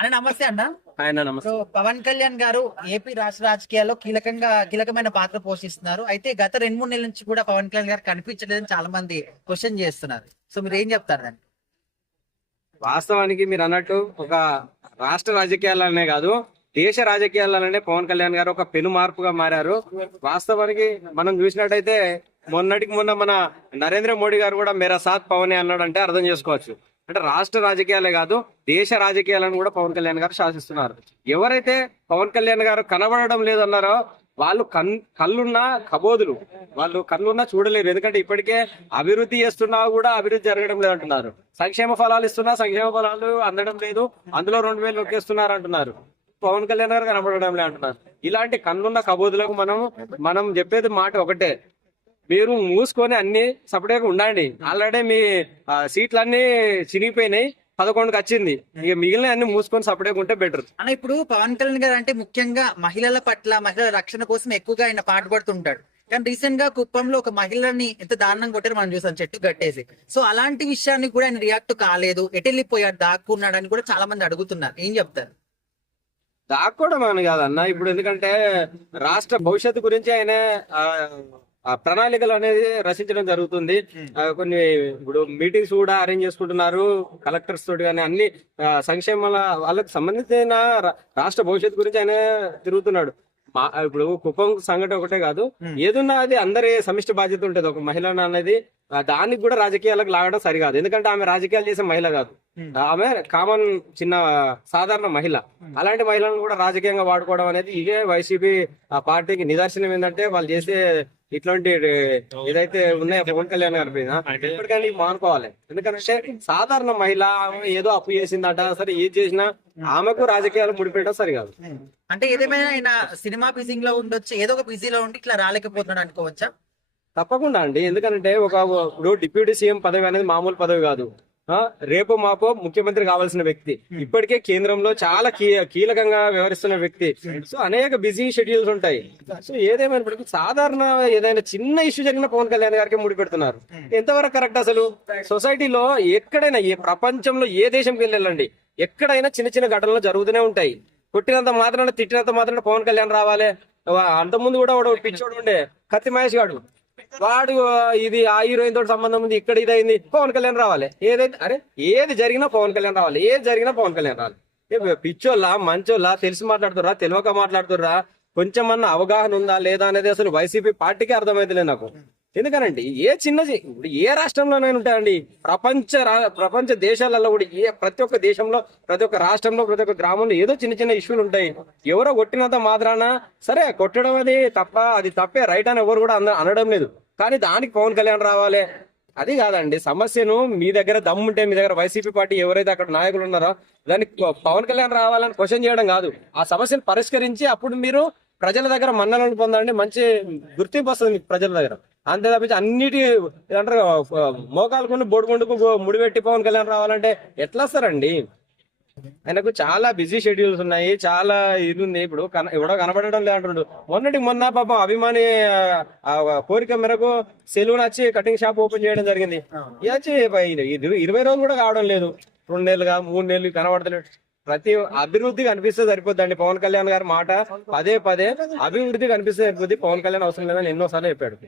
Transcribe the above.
అన్న నమస్తే అన్న. ఆయన నమస్తే. పవన్ కళ్యాణ్ గారు ఏపీ రాష్ట్ర రాజకీయాల్లో కీలకమైన పాత్ర పోషిస్తున్నారు. అయితే గత 2-3 నెలల నుంచి కూడా పవన్ కళ్యాణ్ గారు కనిపించలేదని చాలా మంది క్వశ్చన్ చేస్తున్నారు. సో మీరు ఏం చెప్తారు దాన్ని? వాస్తవానికి మీరు అన్నట్టు ఒక రాష్ట్ర రాజకీయాలనే కాదు, దేశ రాజకీయాలనే పవన్ కళ్యాణ్ గారు ఒక పెను మార్పుగా మారారు. వాస్తవానికి మనం చూసినట్టయితే మొన్నటికి మొన్న మన నరేంద్ర మోడీ గారు కూడా మేరా సాత్ పవనే అన్నాడంటే అర్థం చేసుకోవచ్చు. అంటే రాష్ట్ర రాజకీయాలే కాదు, దేశ రాజకీయాలను కూడా పవన్ కళ్యాణ్ గారు శాసిస్తున్నారు. ఎవరైతే పవన్ కళ్యాణ్ గారు కనబడడం లేదన్నారో వాళ్ళు కళ్ళున్న కబోదులు, వాళ్ళు కళ్ళున్నా చూడలేరు. ఎందుకంటే ఇప్పటికే అభివృద్ధి చేస్తున్నా కూడా అభివృద్ధి జరగడం లేదంటున్నారు. సంక్షేమ ఫలాలు ఇస్తున్నా సంక్షేమ ఫలాలు అందడం లేదు, అందులో 2000 నొక్కేస్తున్నారు అంటున్నారు. పవన్ కళ్యాణ్ గారు కనబడడం లే అంటున్నారు. ఇలాంటి కళ్ళున్న కబోదులకు మనం చెప్పేది మాట ఒకటే, మీరు మూసుకొని అన్ని సపరేట్గా ఉండండి. ఆల్రెడీ మీ సీట్లన్నీ చినిగిపోయినాయి, 11కి వచ్చింది. ఇక మిగిలిన అన్ని మూసుకొని సపరేట్గా ఉంటే బెటర్ అన్న. ఇప్పుడు పవన్ కళ్యాణ్ గారు అంటే ముఖ్యంగా మహిళల పట్ల, మహిళల రక్షణ కోసం ఎక్కువగా ఆయన పాటుపడుతుంటాడు. కానీ రీసెంట్ గా కుప్పంలో ఒక మహిళని ఎంత దారుణంగా కొట్టారు మనం చూసాం, చెట్టు కట్టేసి. సో అలాంటి విషయాన్ని కూడా ఆయన రియాక్ట్ కాలేదు, ఎటెళ్ళిపోయాడు, దాక్కున్నాడు అని కూడా చాలా మంది అడుగుతున్నారు. ఏం చెప్తారు? దాక్కోవడం అని కాదన్న. ఇప్పుడు ఎందుకంటే రాష్ట్ర భవిష్యత్తు గురించి ఆయన ప్రణాళికలు అనేది రచించడం జరుగుతుంది. కొన్ని ఇప్పుడు మీటింగ్స్ కూడా అరేంజ్ చేసుకుంటున్నారు కలెక్టర్స్ తోటి, కానీ అన్ని సంక్షేమ వాళ్ళకి సంబంధించిన రాష్ట్ర భవిష్యత్తు గురించి ఆయన తిరుగుతున్నాడు. ఇప్పుడు కుప్పం సంఘటన ఒకటే కాదు, ఏదున్నా అది అందరి సమిష్టి బాధ్యత ఉంటుంది. ఒక మహిళ అనేది దానికి కూడా రాజకీయాలకు లాగడం సరికాదు. ఎందుకంటే ఆమె రాజకీయాలు చేసే మహిళ కాదు, ఆమె కామన్ చిన్న సాధారణ మహిళ. అలాంటి మహిళలను కూడా రాజకీయంగా వాడుకోవడం అనేది ఇదే వైసీపీ పార్టీకి నిదర్శనం. ఏంటంటే వాళ్ళు చేసే ఇట్లాంటి ఏదైతే ఉన్నాయో పవన్ కళ్యాణ్ గారి ఎప్పటికైనా మానుకోవాలి. ఎందుకంటే సాధారణ మహిళ ఏదో అప్పు చేసిందట, సరే ఏది చేసినా ఆమెకు రాజకీయాలు ముడిపెట్టడం సరికాదు. అంటే ఏదేమైనా ఆయన సినిమా బిజీలో లో ఉండొచ్చు, ఏదో ఒక బిజీలో ఉండి ఇట్లా రాలేకపోతున్నాడు అనుకోవచ్చా? తప్పకుండా అండి. ఎందుకంటే ఇప్పుడు డిప్యూటీ సీఎం పదవి అనేది మామూలు పదవి కాదు. రేపు మాపో ముఖ్యమంత్రి కావాల్సిన వ్యక్తి, ఇప్పటికే కేంద్రంలో చాలా కీలకంగా వ్యవహరిస్తున్న వ్యక్తి. సో అనేక బిజీ షెడ్యూల్స్ ఉంటాయి. సో ఏదేమైనప్పటికీ సాధారణ ఏదైనా చిన్న ఇష్యూ జరిగిన పవన్ కళ్యాణ్ గారికి ముడి పెడుతున్నారు. ఎంతవరకు కరెక్ట్? అసలు సొసైటీలో ఎక్కడైనా, ఏ ప్రపంచంలో ఏ దేశంకి వెళ్ళండి, ఎక్కడైనా చిన్న చిన్న ఘటనలు జరుగుతూనే ఉంటాయి. కొట్టినంత మాత్రాన, తిట్టినంత మాత్రాన పవన్ కళ్యాణ్ రావాలి. అంతకుముందు కూడా వాడు పిచ్చోడు ఉండే, కత్తి మహేష్ గాడు, వాడు ఇది ఆ హీరోయిన్ తోటి సంబంధం ఉంది, ఇక్కడ ఇదైంది, పవన్ కళ్యాణ్ రావాలి. ఏది జరిగినా పవన్ కళ్యాణ్ రావాలి, ఏది జరిగినా పవన్ కళ్యాణ్ రావాలి. పిచ్చోళ్ళ మంచోళ్ళ, తెలిసి మాట్లాడుతుర్రా, తెలియక మాట్లాడుతుర్రా, కొంచెం అన్న అవగాహన ఉందా లేదా అనేది అసలు వైసీపీ పార్టీకి అర్థమైతలేదు నాకు. ఎందుకనండి ఏ రాష్ట్రంలోనైనా ఉంటాయండి, ప్రపంచ దేశాలలో కూడా ప్రతి ఒక్క దేశంలో, ప్రతి ఒక్క రాష్ట్రంలో, ప్రతి ఒక్క గ్రామంలో ఏదో చిన్న చిన్న ఇష్యూలు ఉంటాయి. ఎవరో కొట్టినంత మాత్రాన సరే కొట్టడం అది తప్పే, రైట్ అని ఎవరు కూడా అనడం లేదు. కానీ దానికి పవన్ కళ్యాణ్ రావాలి అది కాదండి సమస్యను. మీ దగ్గర దమ్ముంటే, మీ దగ్గర వైసీపీ పార్టీ ఎవరైతే అక్కడ నాయకులు ఉన్నారో దానికి పవన్ కళ్యాణ్ రావాలని క్వశ్చన్ చేయడం కాదు, ఆ సమస్యను పరిష్కరించి అప్పుడు మీరు ప్రజల దగ్గర మన్నలను పొందండి, మంచి గుర్తింపు వస్తుంది మీకు ప్రజల దగ్గర. అంతే తప్పించి అన్నిటి అంటారు మోకాలు బొడుగుండుకు ముడిపెట్టి పవన్ కళ్యాణ్ రావాలంటే ఎట్లా వస్తారండి? ఆయనకు చాలా బిజీ షెడ్యూల్స్ ఉన్నాయి, చాలా ఇది ఉంది. ఇప్పుడు ఎవడో కనబడడం లేదంటుండు. మొన్న పాపం అభిమాని కోరిక మేరకు సెలూన్ వచ్చి కటింగ్ షాప్ ఓపెన్ చేయడం జరిగింది. ఇది 20 రోజులు కూడా కావడం లేదు, 2 నెలలుగా 3 నెలలు కనబడతలేదు. ప్రతి అభివృద్ధి కనిపిస్తే సరిపోద్దండి. పవన్ కళ్యాణ్ గారి మాట పదే అభివృద్ధి కనిపిస్తే సరిపోద్ది, పవన్ కళ్యాణ్ అవసరం లేదని ఎన్నోసార్లు చెప్పాడు.